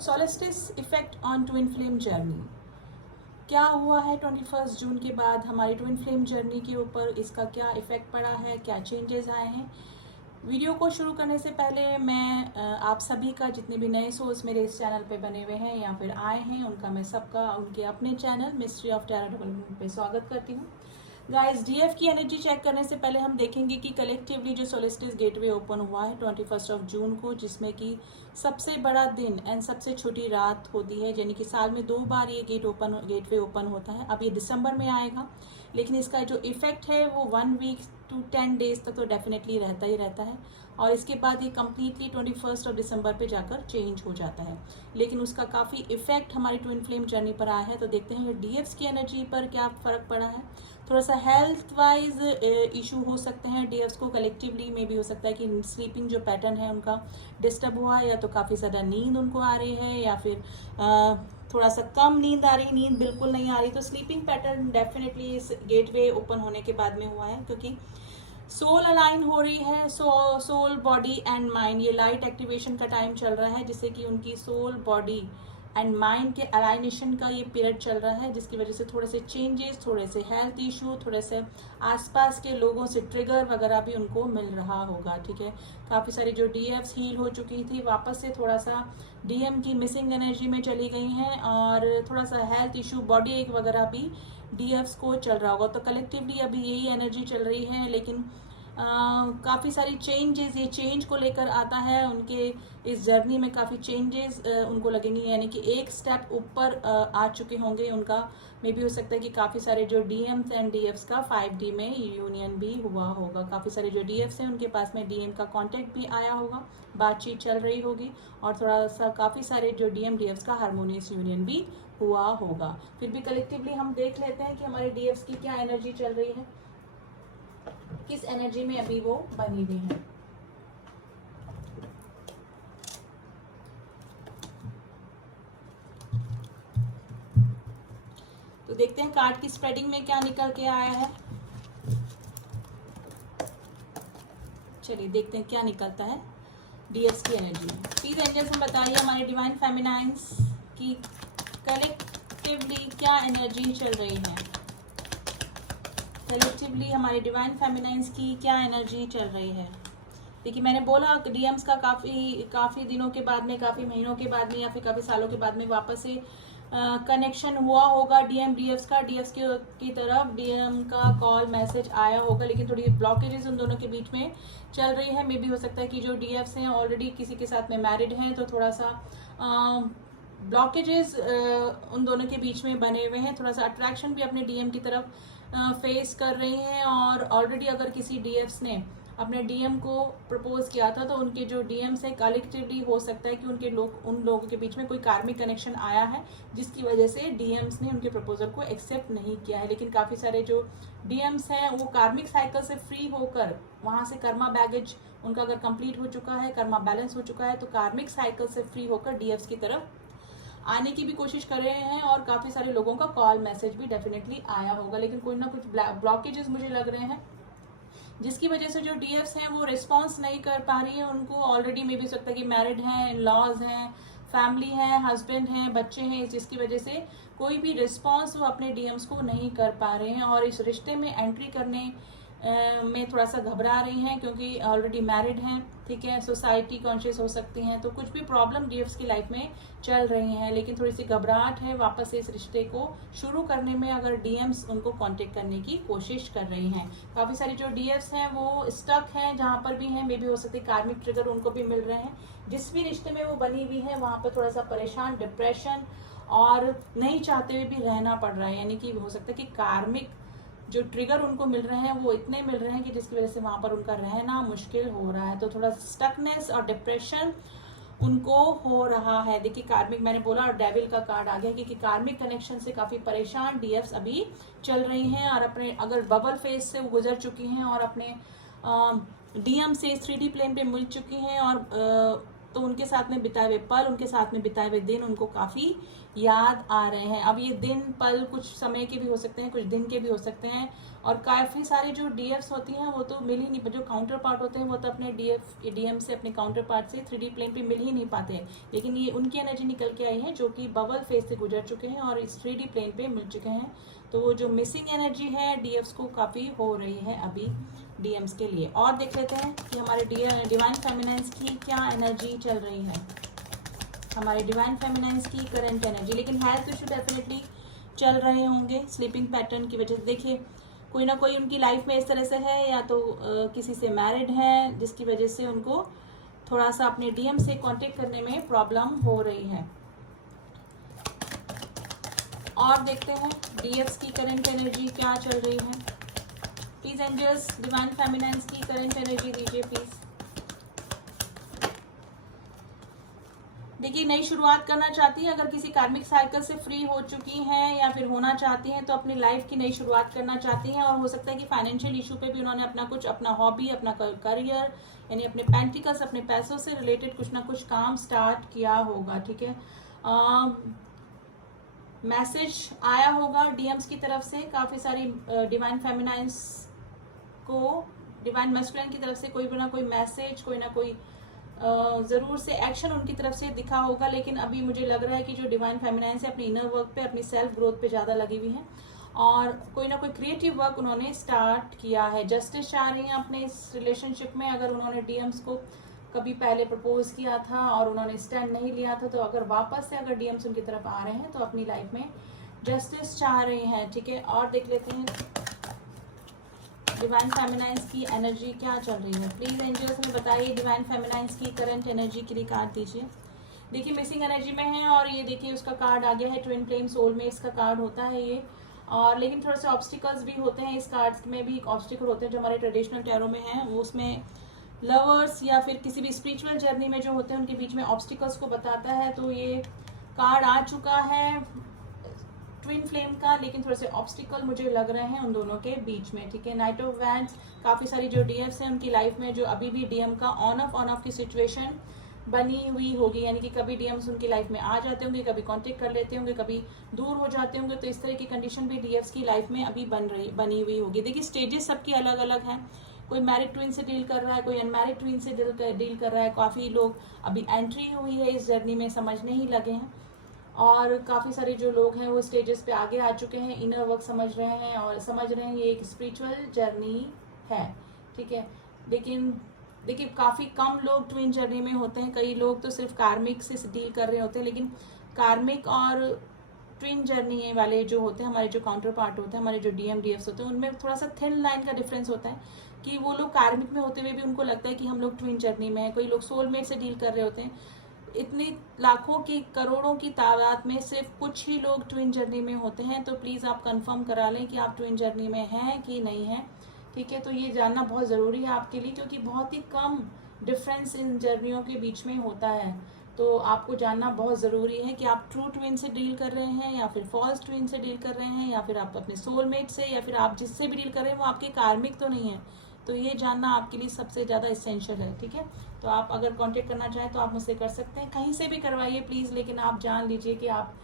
Solstice effect on twin flame journey. क्या हुआ है 21 जून के बाद हमारी ट्विन फ्लेम जर्नी के ऊपर, इसका क्या इफेक्ट पड़ा है, क्या चेंजेस आए हैं। वीडियो को शुरू करने से पहले मैं आप सभी का, जितने भी नए सोर्स मेरे इस चैनल पे बने हुए हैं या फिर आए हैं, उनका मैं सबका उनके अपने channel mystery of terra development पे स्वागत करती हूँ। गाइस, डीएफ की एनर्जी चेक करने से पहले हम देखेंगे कि कलेक्टिवली जो सोलिस्टिस गेटवे ओपन हुआ है 21 जून को, जिसमें कि सबसे बड़ा दिन एंड सबसे छोटी रात होती है, यानी कि साल में 2 बार ये गेटवे ओपन होता है। अब ये दिसंबर में आएगा, लेकिन इसका जो इफेक्ट है वो 1 वीक टू 10 डेज तक तो डेफिनेटली रहता ही रहता है, और इसके बाद ये कम्प्लीटली 21 दिसंबर पे जाकर चेंज हो जाता है। लेकिन उसका काफ़ी इफेक्ट हमारी ट्विन फ्लेम जर्नी पर आया है। तो देखते हैं डीएफ्स की एनर्जी पर क्या फ़र्क पड़ा है। थोड़ा सा हेल्थ वाइज इशू हो सकते हैं डीएफ्स को, कलेक्टिवली में भी हो सकता है कि स्लीपिंग जो पैटर्न है उनका डिस्टर्ब हुआ है, या तो काफ़ी ज़्यादा नींद उनको आ रही है, या फिर थोड़ा सा कम नींद आ रही, नींद बिल्कुल नहीं आ रही। तो स्लीपिंग पैटर्न डेफिनेटली इस गेटवे ओपन होने के बाद में हुआ है, क्योंकि सोल अलाइन हो रही है। सोल, बॉडी एंड माइंड, ये लाइट एक्टिवेशन का टाइम चल रहा है, जिससे कि उनकी सोल, बॉडी एंड माइंड के अलाइनेशन का ये पीरियड चल रहा है, जिसकी वजह से थोड़े से चेंजेस, थोड़े से हेल्थ इशू, थोड़े से आसपास के लोगों से ट्रिगर वगैरह भी उनको मिल रहा होगा। ठीक है, काफ़ी सारी जो डीएफ्स हील हो चुकी थी वापस से थोड़ा सा डीएम की मिसिंग एनर्जी में चली गई हैं, और थोड़ा सा हेल्थ इशू, बॉडी एक वगैरह भी डीएफ्स को चल रहा होगा। तो कलेक्टिवली अभी यही एनर्जी चल रही है, लेकिन काफ़ी सारी चेंजेस ये चेंज को लेकर आता है। उनके इस जर्नी में काफ़ी चेंजेस उनको लगेंगे, यानी कि एक स्टेप ऊपर आ चुके होंगे उनका। मे भी हो सकता है कि काफ़ी सारे जो डीएम्स एंड डीएफ्स का 5D में यूनियन भी हुआ होगा। काफ़ी सारे जो डीएफ्स हैं उनके पास में डीएम का कांटेक्ट भी आया होगा, बातचीत चल रही होगी, और थोड़ा सा काफ़ी सारे जो डीएम डीएफ्स का हारमोनियस यूनियन भी हुआ होगा। फिर भी कलेक्टिवली हम देख लेते हैं कि हमारे डीएफ्स की क्या एनर्जी चल रही है, किस एनर्जी में अभी वो बनी हुई है। तो देखते हैं कार्ड की स्प्रेडिंग में क्या निकल के आया है। चलिए देखते हैं क्या निकलता है डीएस की एनर्जी में। प्लीज एंजल्स हम बताइए हमारे डिवाइन फेमिनाइंस की कलेक्टिवली क्या एनर्जी चल रही है। कलेक्टिवली हमारे डिवाइन फेमिनाइंस की क्या एनर्जी चल रही है। देखिए, मैंने बोला डीएम्स का काफ़ी दिनों के बाद में, काफ़ी महीनों के बाद में, या फिर काफ़ी सालों के बाद में वापस से कनेक्शन हुआ होगा डीएम डीएफ्स का। डीएफ्स की तरफ डीएम का कॉल मैसेज आया होगा, लेकिन थोड़ी ब्लॉकेजेस उन दोनों के बीच में चल रही है। मे भी हो सकता है कि जो डीएफ्स हैं ऑलरेडी किसी के साथ में मैरिड हैं, तो थोड़ा सा ब्लॉकेजेस उन दोनों के बीच में बने हुए हैं। थोड़ा सा अट्रैक्शन भी अपने डीएम की तरफ फेस कर रही हैं, और ऑलरेडी अगर किसी डीएफ्स ने अपने डीएम को प्रपोज किया था, तो उनके जो डीएम्स है कलेक्टिवली हो सकता है कि उन लोगों के बीच में कोई कार्मिक कनेक्शन आया है, जिसकी वजह से डीएम्स ने उनके प्रपोजल को एक्सेप्ट नहीं किया है। लेकिन काफ़ी सारे जो डीएम्स हैं वो कार्मिक साइकिल से फ्री होकर, वहाँ से कर्मा बैगेज उनका अगर कंप्लीट हो चुका है, कर्मा बैलेंस हो चुका है, तो कार्मिक साइकिल से फ्री होकर डीएफ्स की तरफ आने की भी कोशिश कर रहे हैं, और काफ़ी सारे लोगों का कॉल मैसेज भी डेफिनेटली आया होगा। लेकिन कोई ना कुछ ब्लॉकेजेस मुझे लग रहे हैं, जिसकी वजह से जो डीएफ्स हैं वो रिस्पॉन्स नहीं कर पा रही है। उनको ऑलरेडी मे भी हो सकता है कि मैरिड हैं, लॉज हैं, फैमिली है, हस्बैंड हैं, बच्चे हैं, जिसकी वजह से कोई भी रिस्पॉन्स वो अपने डीएम्स को नहीं कर पा रहे हैं, और इस रिश्ते में एंट्री करने में थोड़ा सा घबरा रही हैं, क्योंकि ऑलरेडी मैरिड हैं। ठीक है, सोसाइटी कॉन्शियस हो सकती हैं, तो कुछ भी प्रॉब्लम डीएफ्स की लाइफ में चल रही हैं, लेकिन थोड़ी सी घबराहट है वापस से इस रिश्ते को शुरू करने में, अगर डीएम्स उनको कांटेक्ट करने की कोशिश कर रही हैं। काफ़ी सारी जो डीएफ्स हैं वो स्टक हैं, जहाँ पर भी हैं, मे भी हो सकती है कार्मिक ट्रिगर उनको भी मिल रहे हैं। जिस भी रिश्ते में वो बनी हुई है वहाँ पर थोड़ा सा परेशान, डिप्रेशन, और नहीं चाहते हुए भी रहना पड़ रहा है, यानी कि हो सकता है कि कार्मिक जो ट्रिगर उनको मिल रहे हैं वो इतने मिल रहे हैं कि जिसकी वजह से वहाँ पर उनका रहना मुश्किल हो रहा है। तो थोड़ा स्टकनेस और डिप्रेशन उनको हो रहा है। देखिए, कार्मिक मैंने बोला, और डेविल का कार्ड आ गया, क्योंकि कार्मिक कनेक्शन से काफ़ी परेशान डीएफ्स अभी चल रही हैं, और अपने अगर बबल फेज से वो गुजर चुकी हैं, और अपने डीएम से 3D प्लेन पे मिल चुकी हैं, और तो उनके साथ में बिताए हुए पल, उनके साथ में बिताए हुए दिन उनको काफ़ी याद आ रहे हैं। अब ये दिन पल कुछ समय के भी हो सकते हैं, कुछ दिन के भी हो सकते हैं, और काफ़ी सारी जो डीएफ्स होती हैं वो तो मिल ही नहीं, जो काउंटर पार्ट होते हैं वो तो अपने डीएम से, अपने काउंटर पार्ट से 3D प्लेन पे मिल ही नहीं पाते हैं, लेकिन ये उनकी एनर्जी निकल के आई है जो कि बबल फेज से गुजर चुके हैं और इस 3D प्लेन पे मिल चुके हैं। तो वो जो मिसिंग एनर्जी है डीएफ्स को काफ़ी हो रही है अभी डीएम्स के लिए। और देख लेते हैं कि हमारे डिवाइन फेमिनाइंस की क्या एनर्जी चल रही है, हमारे डिवाइन फेमिनाइंस की करंट एनर्जी। लेकिन हेल्थ इशू डेफिनेटली चल रहे होंगे स्लीपिंग पैटर्न की वजह से। देखिए कोई ना कोई उनकी लाइफ में इस तरह से है, या तो किसी से मैरिड है जिसकी वजह से उनको थोड़ा सा अपने डीएम से कांटेक्ट करने में प्रॉब्लम हो रही है। और देखते हैं डीएफ्स की करंट एनर्जी क्या चल रही है। प्लीज एंजल्स डिवाइन फेमिनाइंस की करंट एनर्जी दीजिए प्लीज। देखिए नई शुरुआत करना चाहती है, अगर किसी कार्मिक साइकिल से फ्री हो चुकी हैं या फिर होना चाहती हैं तो अपनी लाइफ की नई शुरुआत करना चाहती हैं। और हो सकता है कि फाइनेंशियल इशू पे भी उन्होंने अपना हॉबी, अपना करियर, यानी अपने पेंटिकल्स, अपने पैसों से रिलेटेड कुछ ना कुछ काम स्टार्ट किया होगा। ठीक है, मैसेज आया होगा डीएम्स की तरफ से, काफ़ी सारी डिवाइन फेमिनाइंस को डिवाइन मैस्कुलिन की तरफ से कोई ना कोई मैसेज, कोई ना कोई ज़रूर से एक्शन उनकी तरफ से दिखा होगा। लेकिन अभी मुझे लग रहा है कि जो डिवाइन फेमिनाइंस है अपनी इनर वर्क पे, अपनी सेल्फ ग्रोथ पे ज़्यादा लगी हुई हैं और कोई ना कोई क्रिएटिव वर्क उन्होंने स्टार्ट किया है। जस्टिस चाह रही हैं अपने इस रिलेशनशिप में। अगर उन्होंने डीएम्स को कभी पहले प्रपोज किया था और उन्होंने स्टैंड नहीं लिया था, तो अगर वापस से अगर डीएम्स उनकी तरफ आ रहे हैं तो अपनी लाइफ में जस्टिस चाह रही हैं। ठीक है, और देख लेते हैं डिवाइन फेमिनाइंस की एनर्जी क्या चल रही है। प्लीज एंजल्स में बताइए डिवाइन फेमिनाइंस की करंट एनर्जी के लिए कार्ड दीजिए। देखिए मिसिंग एनर्जी में है और ये देखिए उसका कार्ड आ गया है, ट्विन फ्लेम सोलमेट्स का कार्ड होता है ये। और लेकिन थोड़े से ऑब्स्टिकल्स भी होते हैं, इस कार्ड्स में भी एक ऑब्स्टिकल होते हैं जो हमारे ट्रेडिशनल टैरो में है, वो उसमें लवर्स या फिर किसी भी स्पिरिचुअल जर्नी में जो होते हैं उनके बीच में ऑब्स्टिकल्स को बताता है। तो ये कार्ड आ चुका है ट्विन फ्लेम का, लेकिन थोड़े से ऑब्स्टिकल मुझे लग रहे हैं उन दोनों के बीच में। ठीक है, नाइट ऑफ वैंड्स, काफ़ी सारी जो डीएफ्स हैं उनकी लाइफ में जो अभी भी डीएम का ऑन ऑफ की सिचुएशन बनी हुई होगी, यानी कि कभी डीएम्स उनकी लाइफ में आ जाते होंगे, कभी कांटेक्ट कर लेते होंगे, कभी दूर हो जाते होंगे। तो इस तरह की कंडीशन भी डीएफ्स की लाइफ में अभी बनी हुई होगी। देखिए स्टेजेस सबकी अलग अलग हैं, कोई मैरिड ट्विन से डील कर रहा है, कोई अनमैरिड ट्विन से डील कर रहा है। काफ़ी लोग अभी एंट्री हुई है इस जर्नी में, समझने ही लगे हैं, और काफ़ी सारे जो लोग हैं वो स्टेजेस पे आगे आ चुके हैं, इनर वर्क समझ रहे हैं और समझ रहे हैं ये एक स्पिरिचुअल जर्नी है। ठीक है, लेकिन देखिए काफ़ी कम लोग ट्विन जर्नी में होते हैं, कई लोग तो सिर्फ कार्मिक से डील कर रहे होते हैं। लेकिन कार्मिक और ट्विन जर्नी वाले जो होते हैं, हमारे जो काउंटर पार्ट होते हैं, हमारे जो डीएफ्स होते हैं, उनमें थोड़ा सा थिन लाइन का डिफरेंस होता है कि वो लोग कार्मिक में होते हुए भी उनको लगता है कि हम लोग ट्विन जर्नी में हैं। कोई लोग सोलमेट से डील कर रहे होते हैं। इतनी लाखों की, करोड़ों की तादाद में सिर्फ कुछ ही लोग ट्विन जर्नी में होते हैं। तो प्लीज़ आप कंफर्म करा लें कि आप ट्विन जर्नी में हैं कि नहीं हैं। ठीक है, तो ये जानना बहुत ज़रूरी है आपके लिए, क्योंकि बहुत ही कम डिफरेंस इन जर्नियों के बीच में होता है। तो आपको जानना बहुत ज़रूरी है कि आप ट्रू ट्विन से डील कर रहे हैं या फिर फॉल्स ट्विन से डील कर रहे हैं, या फिर आप अपने सोलमेट से, या फिर आप जिससे भी डील कर रहे हैं वो आपके कार्मिक तो नहीं है। तो ये जानना आपके लिए सबसे ज़्यादा इसेंशियल है। ठीक है, तो आप अगर कांटेक्ट करना चाहें तो आप मुझसे कर सकते हैं, कहीं से भी करवाइए प्लीज़, लेकिन आप जान लीजिए कि आप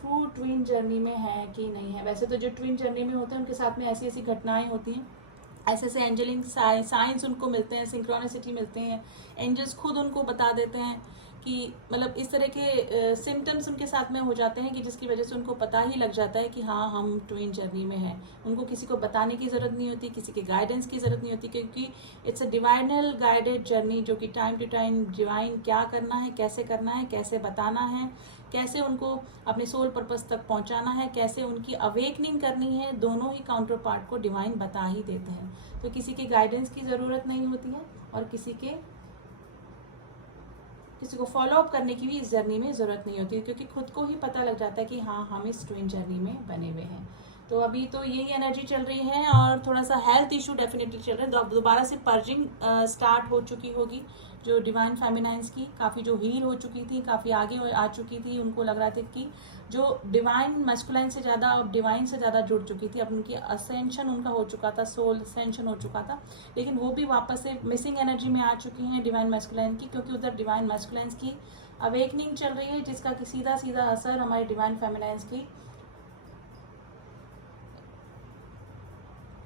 ट्रू ट्विन जर्नी में हैं कि नहीं है। वैसे तो जो ट्विन जर्नी में होते हैं उनके साथ में ऐसी ऐसी घटनाएं होती हैं, ऐसे ऐसे एंजलिंग साइंस उनको मिलते हैं, सिंक्रोनिसिटी मिलते हैं, एंजल्स खुद उनको बता देते हैं कि मतलब इस तरह के सिम्टम्स उनके साथ में हो जाते हैं कि जिसकी वजह से उनको पता ही लग जाता है कि हाँ हम ट्विन जर्नी में हैं। उनको किसी को बताने की ज़रूरत नहीं होती, किसी के गाइडेंस की ज़रूरत नहीं होती, क्योंकि इट्स अ डिवाइनल गाइडेड जर्नी जो कि टाइम टू टाइम डिवाइन क्या करना है, कैसे बताना है, कैसे उनको अपने सोल पर्पस तक पहुंचाना है, कैसे उनकी अवेकनिंग करनी है, दोनों ही काउंटर पार्ट को डिवाइन बता ही देते हैं। तो किसी के गाइडेंस की ज़रूरत नहीं होती है और किसी को फॉलो अप करने की भी इस जर्नी में ज़रूरत नहीं होती है, क्योंकि खुद को ही पता लग जाता है कि हाँ हम इस ट्विन जर्नी में बने हुए हैं। तो अभी तो यही एनर्जी चल रही है और थोड़ा सा हेल्थ इशू डेफिनेटली चल रहा है। अब दोबारा से पर्जिंग स्टार्ट हो चुकी होगी जो डिवाइन फेमिनाइंस की, काफ़ी जो हील हो चुकी थी, काफ़ी आगे आ चुकी थी, उनको लग रहा था कि जो डिवाइन मस्कुलाइन से ज़्यादा अब डिवाइन से ज़्यादा जुड़ चुकी थी, अब उनकी असेंशन उनका हो चुका था, सोल असेंशन हो चुका था, लेकिन वो भी वापस से मिसिंग एनर्जी में आ चुकी हैं डिवाइन मस्कुलाइन की, क्योंकि उधर डिवाइन मस्कुलाइंस की अवेकनिंग चल रही है, जिसका कि सीधा सीधा असर हमारे डिवाइन फेमिनाइंस की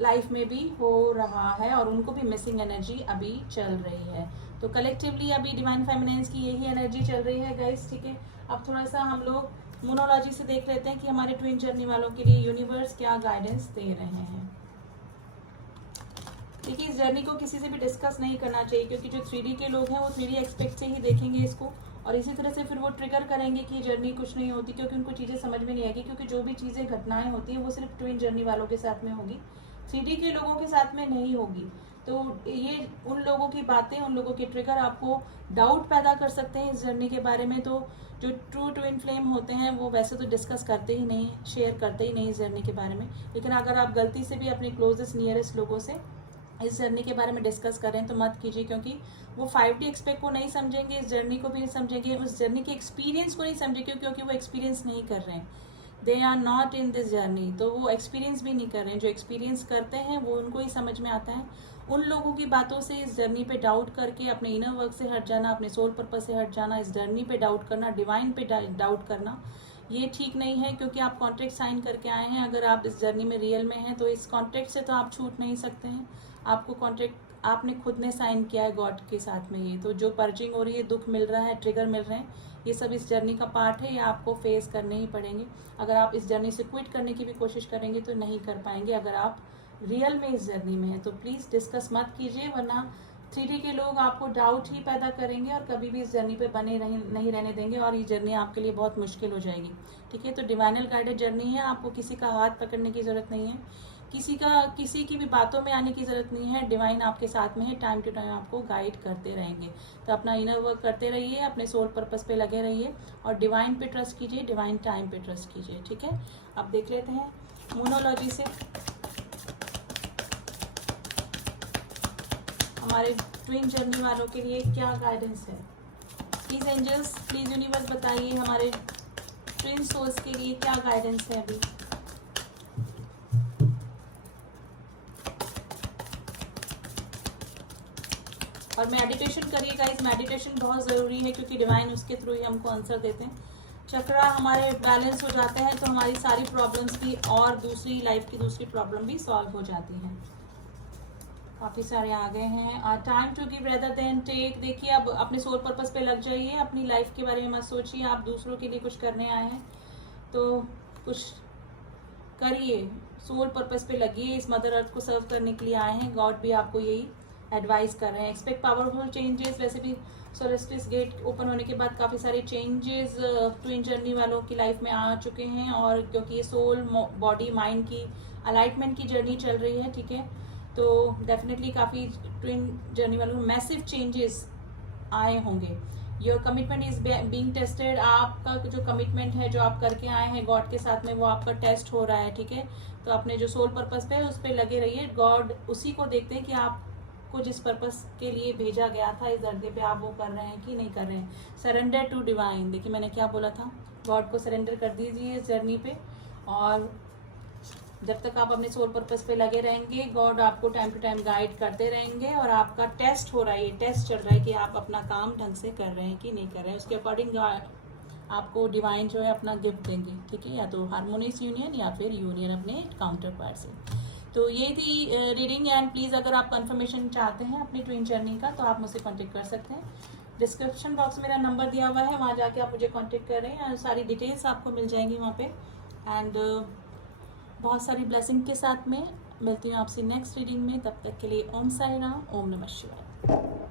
लाइफ में भी हो रहा है और उनको भी मिसिंग एनर्जी अभी चल रही है। तो कलेक्टिवली अभी डिवाइन फेमिनाइंस की यही एनर्जी चल रही है गाइस, ठीक है। अब थोड़ा सा हम लोग मोनोलॉजी से देख लेते हैं कि हमारे ट्विन जर्नी वालों के लिए यूनिवर्स क्या गाइडेंस दे रहे हैं। देखिए, इस जर्नी को किसी से भी डिस्कस नहीं करना चाहिए, क्योंकि जो 3D के लोग हैं वो 3D एक्सपेक्ट से ही देखेंगे इसको, और इसी तरह से फिर वो ट्रिगर करेंगे कि जर्नी कुछ नहीं होती, क्योंकि उनको चीज़ें समझ में नहीं आएगी, क्योंकि जो भी चीज़ें घटनाएं होती हैं वो सिर्फ ट्विन जर्नी वालों के साथ में होगी, 3D के लोगों के साथ में नहीं होगी। तो ये उन लोगों की बातें, उन लोगों के ट्रिगर आपको डाउट पैदा कर सकते हैं इस जर्नी के बारे में। तो जो ट्रू ट्विन फ्लेम होते हैं वो वैसे तो डिस्कस करते ही नहीं, शेयर करते ही नहीं इस जर्नी के बारे में, लेकिन अगर आप गलती से भी अपने क्लोजेस्ट नियरेस्ट लोगों से इस जर्नी के बारे में डिस्कस करें तो मत कीजिए, क्योंकि वो 5D एक्सपेक्ट को नहीं समझेंगे, इस जर्नी को भी नहीं समझेंगे, उस जर्नी के एक्सपीरियंस को नहीं समझेंगे, क्योंकि वो एक्सपीरियंस नहीं कर रहे हैं, they are not in this journey, तो वो एक्सपीरियंस भी नहीं कर रहे हैं। जो एक्सपीरियंस करते हैं वो उनको ही समझ में आता है। उन लोगों की बातों से इस जर्नी पे डाउट करके अपने इनर वर्क से हट जाना, अपने सोल पर्पस से हट जाना, इस जर्नी पे डाउट करना, डिवाइन पे डाउट करना, ये ठीक नहीं है, क्योंकि आप कॉन्ट्रैक्ट साइन करके आए हैं। अगर आप इस जर्नी में रियल में हैं तो इस कॉन्ट्रैक्ट से तो आप छूट नहीं सकते हैं। आपको कॉन्ट्रैक्ट आपने खुद ने साइन किया है गॉड के साथ में। ये तो जो पर्जिंग हो रही है, दुख मिल रहा है, ट्रिगर मिल रहे हैं, ये सब इस जर्नी का पार्ट है, ये आपको फेस करने ही पड़ेंगे। अगर आप इस जर्नी से क्विट करने की भी कोशिश करेंगे तो नहीं कर पाएंगे अगर आप रियल में इस जर्नी में है। तो प्लीज़ डिस्कस मत कीजिए, वरना 3D के लोग आपको डाउट ही पैदा करेंगे और कभी भी इस जर्नी पे बने नहीं रहने देंगे, और ये जर्नी आपके लिए बहुत मुश्किल हो जाएगी, ठीक है। तो डिवाइनल गाइडेड जर्नी है, आपको किसी का हाथ पकड़ने की ज़रूरत नहीं है, किसी की भी बातों में आने की ज़रूरत नहीं है। डिवाइन आपके साथ में है, टाइम टू टाइम आपको गाइड करते रहेंगे। तो अपना इनर वर्क करते रहिए, अपने सोल पर्पस पे लगे रहिए और डिवाइन पे ट्रस्ट कीजिए, डिवाइन टाइम पे ट्रस्ट कीजिए, ठीक है। अब देख लेते हैं मोनोलॉजी से हमारे ट्विन जर्नी वालों के लिए क्या गाइडेंस है। प्लीज़ एंजल्स, प्लीज़ यूनिवर्स बताइए हमारे ट्विन सोल्स के लिए क्या गाइडेंस है अभी। और मेडिटेशन करिएगा, इस मेडिटेशन बहुत ज़रूरी है, क्योंकि डिवाइन उसके थ्रू ही हमको आंसर देते हैं। चक्रा हमारे बैलेंस हो जाते हैं तो हमारी सारी प्रॉब्लम्स भी और दूसरी लाइफ की दूसरी प्रॉब्लम भी सॉल्व हो जाती हैं। काफ़ी सारे आ गए हैं। Time to give rather than take. देखिए, अब अपने सोल पर्पस पे लग जाइए, अपनी लाइफ के बारे में मत सोचिए। आप दूसरों के लिए कुछ करने आए हैं तो कुछ करिए, सोल पर्पस पे लगिए, इस मदर अर्थ को सर्व करने के लिए आए हैं। गॉड भी आपको यही एडवाइस कर रहे हैं। Expect powerful changes. वैसे भी सोलिस्टिस गेट ओपन होने के बाद काफ़ी सारे चेंजेस ट्विन जर्नी वालों की लाइफ में आ चुके हैं, और क्योंकि ये सोल बॉडी माइंड की अलाइटमेंट की जर्नी चल रही है, ठीक है, तो डेफिनेटली काफ़ी ट्विन जर्नी वालों में मैसिव चेंजेस आए होंगे। Your commitment is being tested. आपका जो कमिटमेंट है, जो आप करके आए हैं गॉड के साथ में, वो आपका टेस्ट हो रहा है, ठीक है। तो अपने जो सोल पर्पस पे है उस पर लगे रहिए। गॉड उसी को देखते हैं कि आपको जिस पर्पस के लिए भेजा गया था इस धरती पे, आप वो कर रहे हैं कि नहीं कर रहे हैं। Surrender to divine. देखिए, मैंने क्या बोला था, गॉड को सरेंडर कर दीजिए इस जर्नी पे, और जब तक आप अपने सोल पर्पस पे लगे रहेंगे, गॉड आपको टाइम टू टाइम गाइड करते रहेंगे। और आपका टेस्ट हो रहा है, ये टेस्ट चल रहा है कि आप अपना काम ढंग से कर रहे हैं कि नहीं कर रहे हैं। उसके अकॉर्डिंग आपको डिवाइन जो है अपना गिफ्ट देंगे, ठीक है, या तो हार्मोनियस यूनियन या फिर यूनियन अपने काउंटर पार्ट से। तो ये थी रीडिंग। एंड प्लीज़ अगर आप कंफर्मेशन चाहते हैं अपनी ट्विन जर्नी का तो आप मुझसे कांटेक्ट कर सकते हैं। डिस्क्रिप्शन बॉक्स में मेरा नंबर दिया हुआ है, वहाँ जाके आप मुझे कांटेक्ट कर रहे हैं, सारी डिटेल्स आपको मिल जाएंगी वहाँ पे। एंड बहुत सारी ब्लेसिंग के साथ में मिलती हूँ आपसे नेक्स्ट रीडिंग में। तब तक के लिए ओम साई राम, ओम नमः शिवाय।